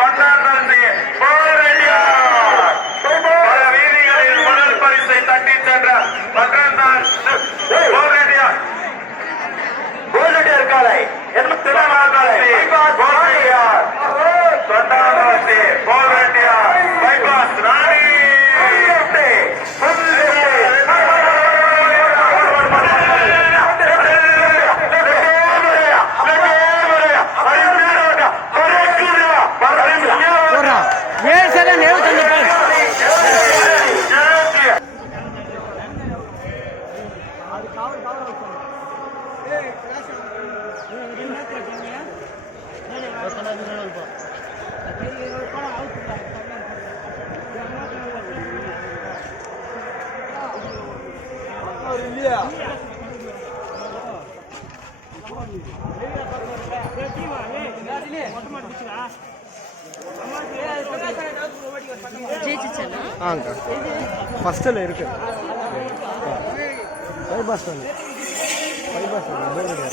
கொண்டாட்டத்தை போராடியார் பல வீதிகளில் முதல் பரிசை தட்டி சென்ற பகன்தான் போராடியார் போராடியார் காலை. எண்பத்தி நாலாம் காலை. அது காவல் காவல் வச்சாங்க ஏய் கிளாஸ் என்ன கேட்கறீங்க இல்லையா? ஜெயிச்சிச்சா ஆங்க ஃபர்ஸ்டில் இருக்குது पायी बसवलं. पायी बसवलं बरोबर